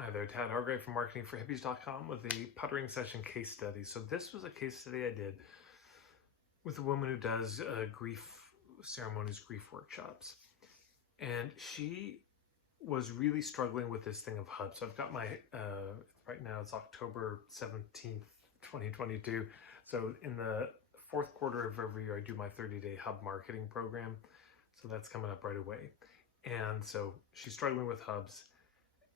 Hi there, Tad Hargrave from Marketing for Hippies.com with the Puttering session case study. So this was a case study I did with a woman who does grief ceremonies, grief workshops. And she was really struggling with this thing of hubs. So I've got my, right now it's October 17th, 2022. So in the fourth quarter of every year, I do my 30-day hub marketing program. So that's coming up right away. And so she's struggling with hubs.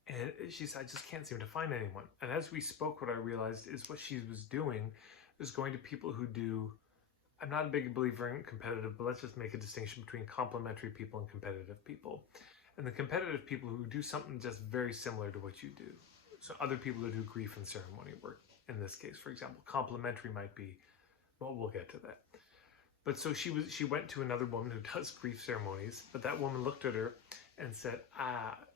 And she said, I just can't seem to find anyone. And as we spoke, what I realized is what she was doing is going to people who do, I'm not a big believer in competitive, but let's just make a distinction between complementary people and competitive people. And the competitive people who do something just very similar to what you do. So other people who do grief and ceremony work, in this case, for example, complementary might be, well, we'll get to that. But so she went to another woman who does grief ceremonies, but that woman looked at her and said,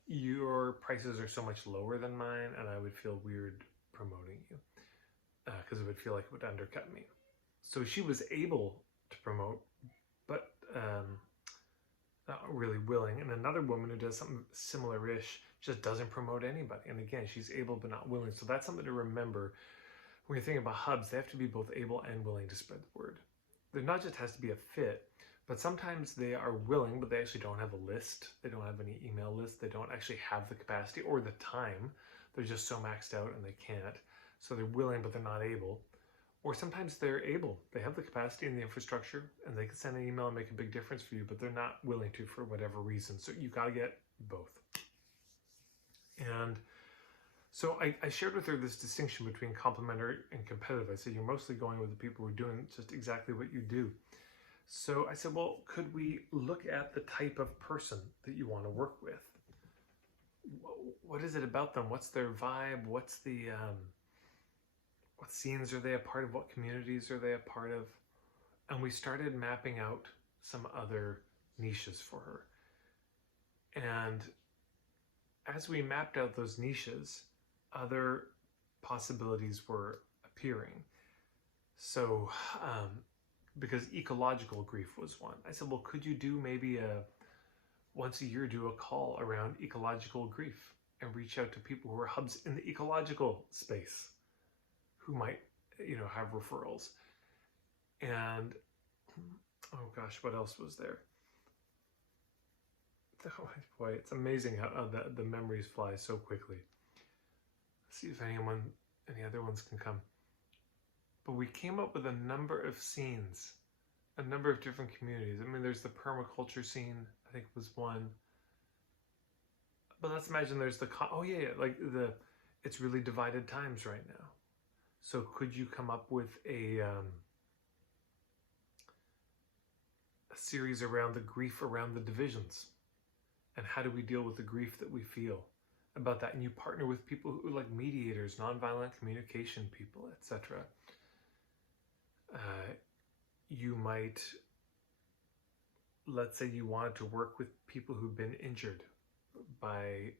your prices are so much lower than mine, and I would feel weird promoting you because it would feel like it would undercut me. So she was able to promote, but not really willing. And another woman who does something similar-ish just doesn't promote anybody. And again, she's able but not willing. So that's something to remember when you're thinking about hubs. They have to be both able and willing to spread the word. There not just has to be a fit, but sometimes they are willing, but they actually don't have a list. They don't have any email list. They don't actually have the capacity or the time. They're just so maxed out and they can't. So they're willing, but they're not able. Or sometimes they're able. They have the capacity and the infrastructure, and they can send an email and make a big difference for you, but they're not willing to for whatever reason. So you got to get both. And so I shared with her this distinction between complementary and competitive. I said, you're mostly going with the people who are doing just exactly what you do. So I said, well, could we look at the type of person that you want to work with? What is it about them? What's their vibe? What's the, what scenes are they a part of? What communities are they a part of? And we started mapping out some other niches for her. And as we mapped out those niches, other possibilities were appearing. So, because ecological grief was one. I said, well, could you do maybe once a year, do a call around ecological grief and reach out to people who are hubs in the ecological space who might, have referrals. And, oh gosh, what else was there? Oh boy, it's amazing how the memories fly so quickly. Let's see if any other ones can come. But we came up with a number of scenes, a number of different communities. I mean, there's the permaculture scene, I think was one. But let's imagine there's it's really divided times right now. So could you come up with a series around the grief around the divisions? And how do we deal with the grief that we feel about that? And you partner with people who like mediators, nonviolent communication people, etc. You might, let's say you wanted to work with people who've been injured by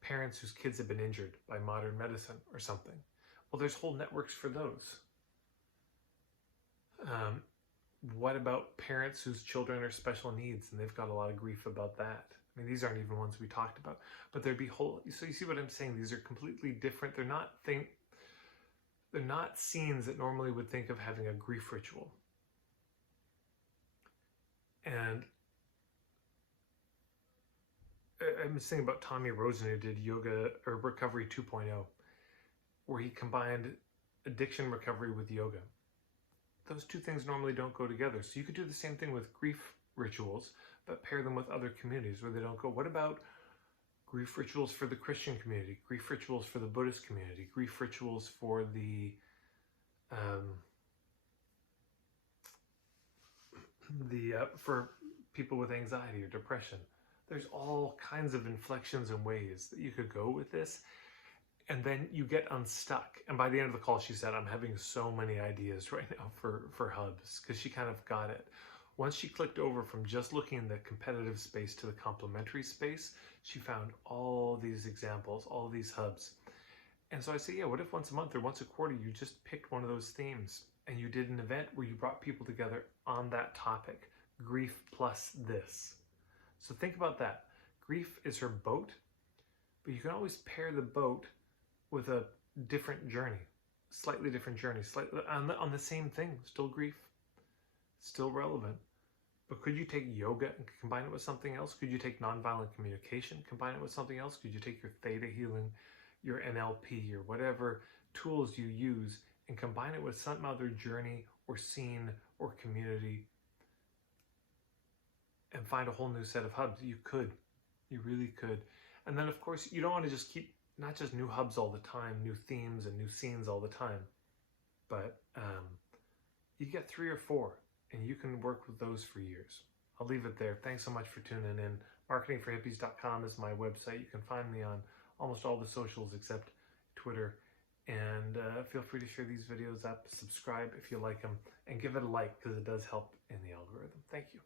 parents whose kids have been injured by modern medicine or something. Well, there's whole networks for those. What about parents whose children are special needs and they've got a lot of grief about that? I mean, these aren't even ones we talked about, but there'd be whole, so you see what I'm saying? These are completely different. They're not scenes that normally would think of having a grief ritual. And I'm thinking about Tommy Rosen, who did yoga or recovery 2.0, where he combined addiction recovery with yoga. Those two things normally don't go together. So you could do the same thing with grief rituals, but pair them with other communities where they don't go. What about grief rituals for the Christian community, grief rituals for the Buddhist community, grief rituals for the for people with anxiety or depression? There's all kinds of inflections and ways that you could go with this. And then you get unstuck. And by the end of the call, she said, I'm having so many ideas right now for hubs, because she kind of got it. Once she clicked over from just looking in the competitive space to the complementary space, she found all these examples, all these hubs. And so I say, yeah, what if once a month or once a quarter, you just picked one of those themes and you did an event where you brought people together on that topic, grief plus this. So think about that. Grief is her boat, but you can always pair the boat with a different journey, slightly different journey, slightly on the same thing, still grief, still relevant. But could you take yoga and combine it with something else? Could you take nonviolent communication, combine it with something else? Could you take your theta healing, your NLP, or whatever tools you use and combine it with some other journey or scene or community and find a whole new set of hubs? You could. You really could. And then, of course, you don't want to just keep not just new hubs all the time, new themes and new scenes all the time, but you get 3 or 4 and you can work with those for years. I'll leave it there. Thanks so much for tuning in. Marketingforhippies.com is my website. You can find me on almost all the socials except Twitter. And feel free to share these videos up, subscribe if you like them, and give it a like because it does help in the algorithm. Thank you.